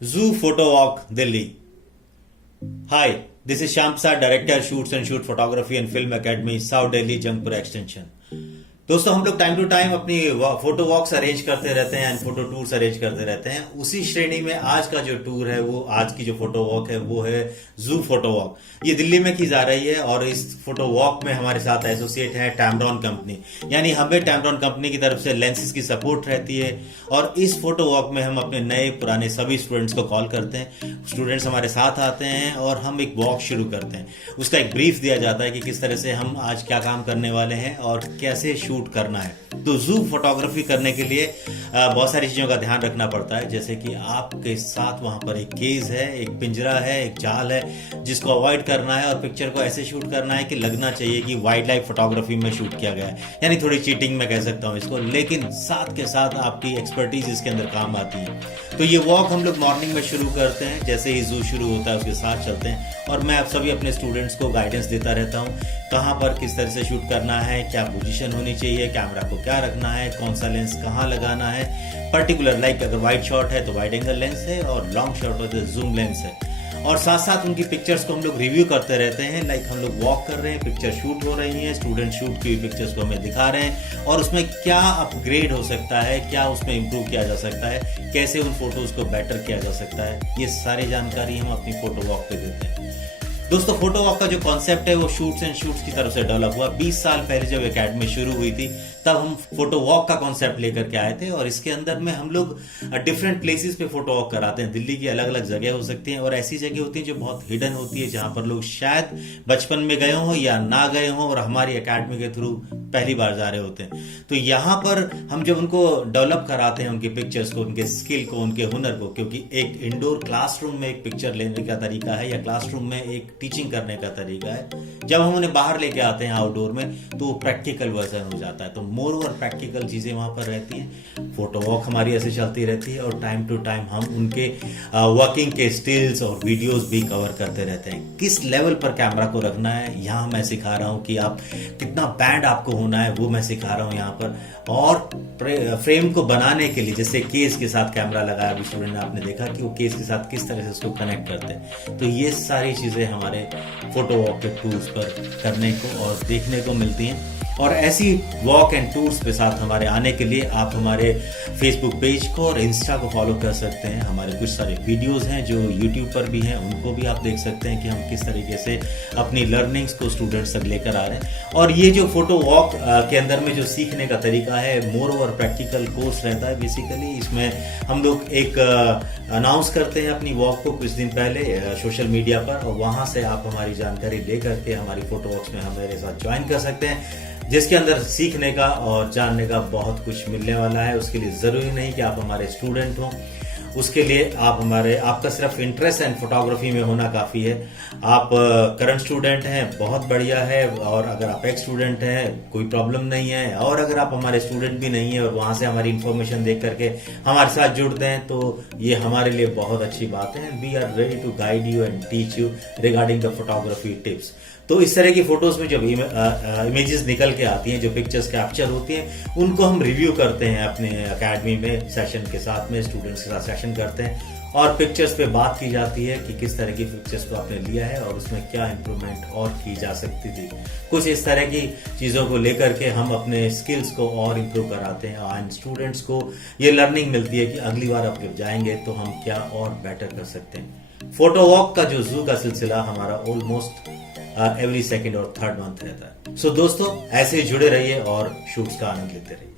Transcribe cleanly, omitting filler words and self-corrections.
Zoo Photo Walk, Delhi. Hi, this is Shyam Prasad, Director Shoots and Shoot Photography and Film Academy, South Delhi, Jungpura Extension. दोस्तों हम लोग time to time अपनी photo वॉक्स arrange करते रहते हैं and photo tours arrange करते रहते हैं। उसी श्रेणी में आज का जो टूर है वो आज की जो फोटो वॉक है वो है जू फोटो वॉक। ये दिल्ली में की जा रही है और इस फोटो वॉक में हमारे साथ एसोसिएट है टैमरॉन कंपनी, यानी हमें टैमरॉन कंपनी की तरफ से लेंसेज की सपोर्ट रहती है। और इस फोटो वॉक में हम अपने नए पुराने सभी स्टूडेंट्स को कॉल करते हैं, स्टूडेंट्स हमारे साथ आते हैं और हम एक वॉक शुरू करते हैं। उसका एक ब्रीफ दिया जाता है कि किस तरह से हम आज क्या काम करने वाले हैं और कैसे शूट करना है। तो जू फोटोग्राफी करने के लिए बहुत सारी चीजों का ध्यान रखना पड़ता है, जैसे कि आपके साथ वहां पर एक केज है, एक पिंजरा है, एक जाल है जिसको अवॉइड करना है और पिक्चर को ऐसे शूट करना है कि लगना चाहिए कि वाइल्ड लाइफ फोटोग्राफी में शूट किया गया है, यानी थोड़ी चीटिंग मैं कह सकता हूं इसको, लेकिन साथ के साथ आपकी एक्सपर्टीज इसके अंदर काम आती है। तो ये वॉक हम लोग मॉर्निंग में शुरू करते हैं, जैसे ही जू शुरू होता है उसके साथ चलते हैं और मैं आप सभी अपने स्टूडेंट्स को गाइडेंस देता रहता हूँ कहाँ पर किस तरह से शूट करना है, क्या पोजीशन होनी चाहिए, कैमरा को क्या रखना है, कौन सा लेंस कहाँ लगाना है, पर्टिकुलर लाइक अगर वाइड शॉट है तो वाइड एंगल लेंस है और लॉन्ग शॉट हो तो जूम लेंस है। और साथ साथ उनकी पिक्चर्स को हम लोग रिव्यू करते रहते हैं, लाइक हम लोग वॉक कर रहे हैं, पिक्चर शूट हो रही है, स्टूडेंट शूट की हुई पिक्चर्स को हमें दिखा रहे हैं और उसमें क्या अपग्रेड हो सकता है, क्या उसमें इम्प्रूव किया जा सकता है, कैसे उन फोटोज को बेटर किया जा सकता है, ये सारी जानकारी हम अपनी फोटो वॉक पे देते हैं। दोस्तों फोटो वॉक का जो कॉन्सेप्ट है वो शूट्स एंड शूट्स की तरफ से डेवलप हुआ। 20 साल पहले जब एकेडमी शुरू हुई थी तब हम फोटो वॉक का कॉन्सेप्ट लेकर के आए थे और इसके अंदर में हम लोग डिफरेंट प्लेसेस पे फोटो वॉक कराते हैं। दिल्ली की अलग अलग जगह हो सकती हैं और ऐसी जगह होती है जो बहुत हिडन होती है, जहां पर लोग शायद बचपन में गए हों या ना गए हों और हमारी एकेडमी के थ्रू पहली बार जा रहे होते हैं। तो यहाँ पर हम जब उनको डेवलप कराते हैं, उनकी पिक्चर्स को, उनके स्किल को, उनके हुनर को, क्योंकि एक इंडोर क्लासरूम में एक पिक्चर लेने का तरीका है या क्लासरूम में एक टीचिंग करने का तरीका है, जब हम उन्हें बाहर लेके आते हैं आउटडोर में तो प्रैक्टिकल वर्जन हो जाता है। तो मोर ओवर प्रैक्टिकल चीजें वहां पर रहती हैं। फोटो वॉक हमारी ऐसे चलती रहती है और टाइम टू टाइम हम उनके वर्किंग के स्टिल्स और वीडियोस भी कवर करते रहते हैं। किस लेवल पर कैमरा को रखना है यहाँ मैं सिखा रहा हूँ कि आप कितना बैंड आपको होना है वो मैं सिखा रहा हूँ यहाँ पर। और फ्रेम को बनाने के लिए जैसे केस के साथ कैमरा लगाया, अभी स्टूडेंट ने आपने देखा कि वो केस के साथ किस तरह से उसको कनेक्ट करते हैं। तो ये सारी चीजें हमारे फोटो वॉक के टूर्स पर करने को और देखने को मिलती हैं। और ऐसी वॉक एंड टूर्स के साथ हमारे आने के लिए आप हमारे फेसबुक पेज को और इंस्टा को फॉलो कर सकते हैं। हमारे कुछ सारे वीडियोस हैं जो यूट्यूब पर भी हैं, उनको भी आप देख सकते हैं कि हम किस तरीके से अपनी लर्निंग्स को स्टूडेंट्स तक लेकर आ रहे हैं। और ये जो फोटो वॉक के अंदर में जो सीखने का तरीका है, मोर ओवर प्रैक्टिकल कोर्स रहता है बेसिकली। इसमें हम लोग एक अनाउंस करते हैं अपनी वॉक को कुछ दिन पहले सोशल मीडिया पर और वहां से आप हमारी जानकारी ले करके हमारी फोटो वॉक्स में हमारे साथ ज्वाइन कर सकते हैं, जिसके अंदर सीखने का और जानने का बहुत कुछ मिलने वाला है। उसके लिए जरूरी नहीं कि आप हमारे स्टूडेंट हों, उसके लिए आपका सिर्फ इंटरेस्ट एंड फोटोग्राफी में होना काफी है। आप करंट स्टूडेंट हैं, बहुत बढ़िया है, और अगर आप एक्स स्टूडेंट हैं कोई प्रॉब्लम नहीं है, और अगर आप हमारे स्टूडेंट भी नहीं है और वहां से हमारी इंफॉर्मेशन देख करके हमारे साथ जुड़ते हैं तो ये हमारे लिए बहुत अच्छी बात है। We are ready to guide you and teach you regarding the photography tips. तो इस तरह की फोटोज में जब इमेजेस निकल के आती हैं, जो पिक्चर्स कैप्चर होती हैं, उनको हम रिव्यू करते हैं अपने एकेडमी में सेशन के साथ में, स्टूडेंट्स के साथ सेशन करते हैं और पिक्चर्स पे बात की जाती है कि किस तरह की पिक्चर्स को आपने लिया है और उसमें क्या इंप्रूवमेंट और की जा सकती थी। कुछ इस तरह की चीजों को लेकर के हम अपने स्किल्स को और इम्प्रूव कराते हैं और स्टूडेंट्स को ये लर्निंग मिलती है कि अगली बार आप जब जाएंगे तो हम क्या और बेटर कर सकते हैं। फोटो वॉक का जो जू का सिलसिला हमारा ऑलमोस्ट एवरी सेकेंड और थर्ड मंथ रहता है। सो दोस्तों ऐसे जुड़े रहिए और शूट्स का आनंद लेते रहिए।